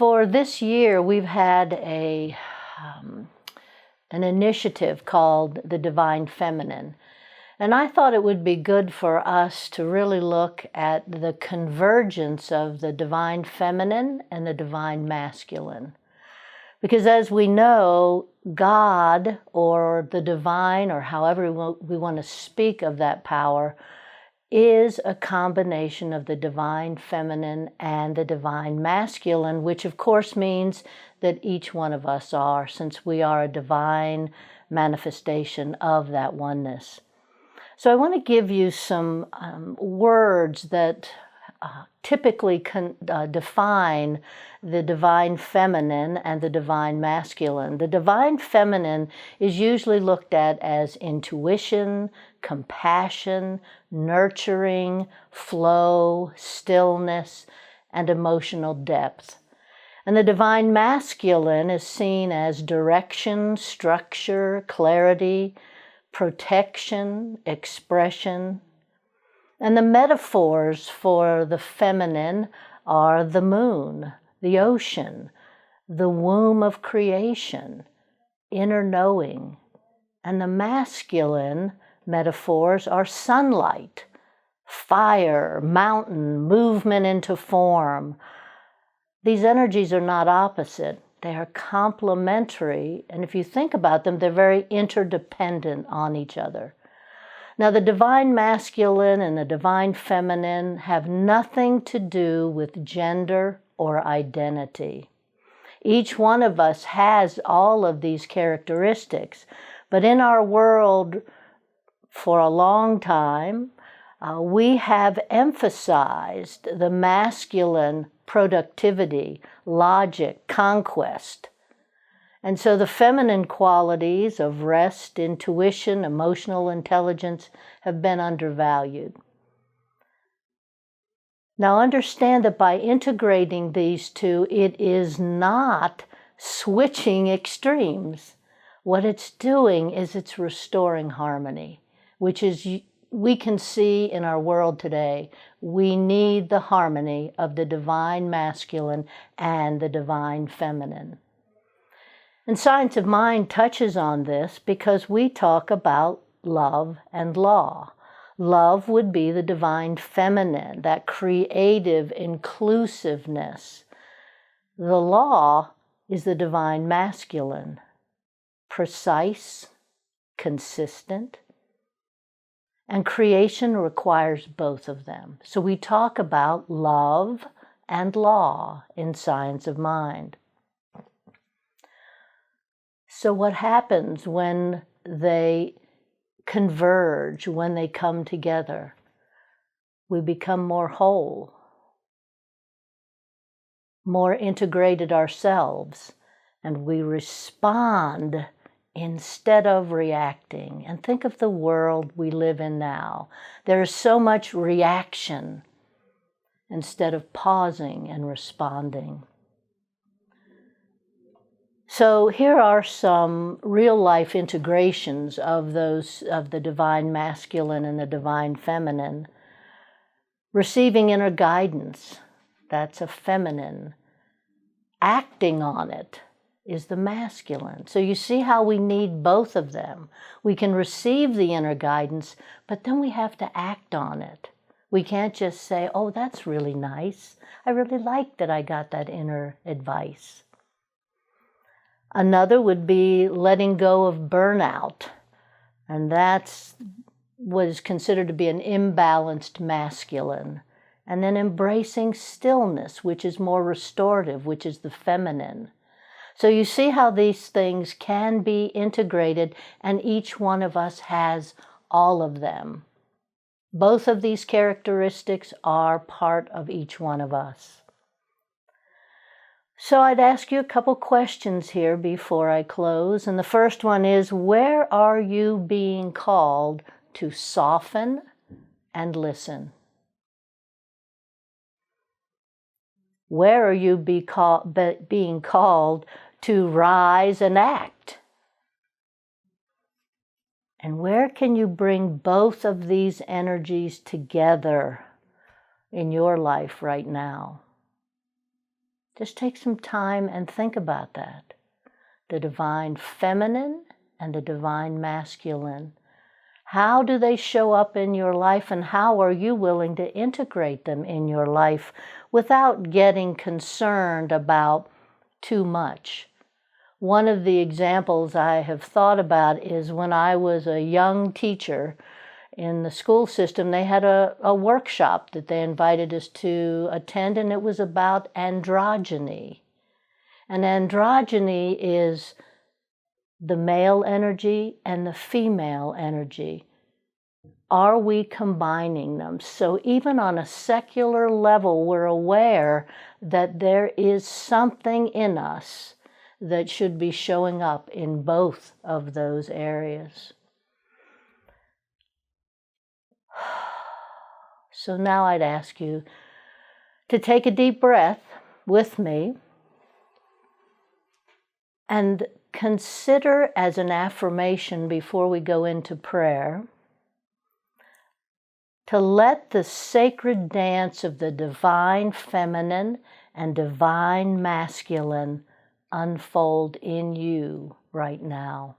For this year, we've had an initiative called the Divine Feminine. And I thought it would be good for us to really look at the convergence of the Divine Feminine and the Divine Masculine. Because as we know, God, or the divine, or however we want to speak of that power, is a combination of the Divine Feminine and the Divine Masculine, which of course means that each one of us are, since we are a divine manifestation of that oneness. So I want to give you some words that typically define the Divine Feminine and the Divine Masculine. The Divine Feminine is usually looked at as intuition, compassion, nurturing, flow, stillness, and emotional depth. And the Divine Masculine is seen as direction, structure, clarity, protection, expression. And the metaphors for the feminine are the moon, the ocean, the womb of creation, inner knowing. And the masculine metaphors are sunlight, fire, mountain, movement into form. These energies are not opposite. They are complementary, and if you think about them, they're very interdependent on each other. Now, the Divine Masculine and the Divine Feminine have nothing to do with gender or identity. Each one of us has all of these characteristics, but in our world for a long time, we have emphasized the masculine productivity, logic, conquest. And so the feminine qualities of rest, intuition, emotional intelligence have been undervalued. Now understand that by integrating these two, it is not switching extremes. What it's doing is it's restoring harmony, which is we can see in our world today. We need the harmony of the Divine Masculine and the Divine Feminine. And Science of Mind touches on this because we talk about love and law. Love would be the Divine Feminine, that creative inclusiveness. The law is the Divine Masculine, precise, consistent. And creation requires both of them. So we talk about love and law in Science of Mind. So what happens when they converge, when they come together? We become more whole, more integrated ourselves, and we respond instead of reacting. And think of the world we live in now. There is so much reaction instead of pausing and responding. So here are some real-life integrations of the Divine Masculine and the Divine Feminine. Receiving inner guidance, that's a feminine. Acting on it is the masculine. So you see how we need both of them. We can receive the inner guidance, but then we have to act on it. We can't just say, oh, that's really nice. I really like that I got that inner advice. Another would be letting go of burnout. And that's what is considered to be an imbalanced masculine. And then embracing stillness, which is more restorative, which is the feminine. So you see how these things can be integrated, and each one of us has all of them. Both of these characteristics are part of each one of us. So I'd ask you a couple questions here before I close. And the first one is, where are you being called to soften and listen? Where are you being called to rise and act? And where can you bring both of these energies together in your life right now? Just take some time and think about that. The divine feminine and the divine masculine. How do they show up in your life, and how are you willing to integrate them in your life without getting concerned about too much? One of the examples I have thought about is when I was a young teacher in the school system, they had a workshop that they invited us to attend, and it was about androgyny. And androgyny is the male energy and the female energy. Are we combining them? So even on a secular level, we're aware that there is something in us that should be showing up in both of those areas. So now I'd ask you to take a deep breath with me and consider as an affirmation before we go into prayer to let the sacred dance of the divine feminine and divine masculine unfold in you right now.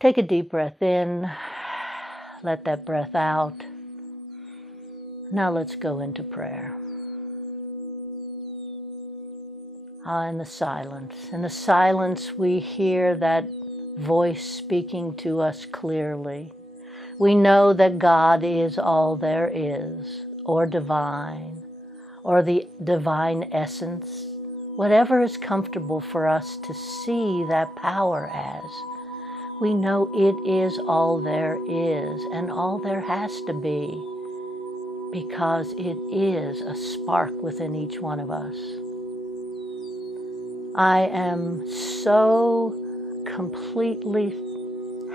Take a deep breath in, let that breath out. Now let's go into prayer. In the silence. In the silence, we hear that voice speaking to us clearly. We know that God is all there is, or divine, or the divine essence, whatever is comfortable for us to see that power as. We know it is all there is and all there has to be, because it is a spark within each one of us. I am so completely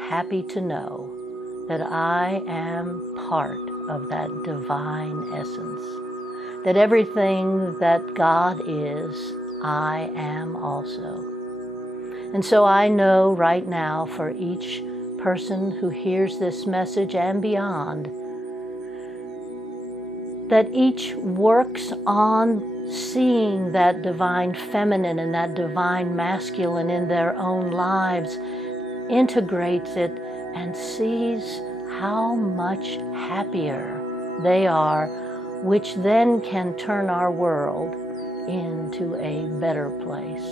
happy to know that I am part of that divine essence, that everything that God is, I am also. And so I know right now for each person who hears this message and beyond, that each works on seeing that divine feminine and that divine masculine in their own lives, integrates it and sees how much happier they are, which then can turn our world into a better place.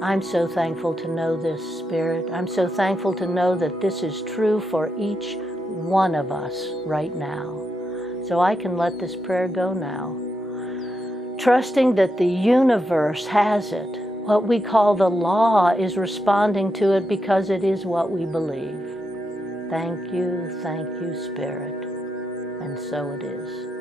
I'm so thankful to know this, Spirit. I'm so thankful to know that this is true for each one of us right now. So I can let this prayer go now, trusting that the universe has it. What we call the law is responding to it because it is what we believe. Thank you, Spirit. And so it is.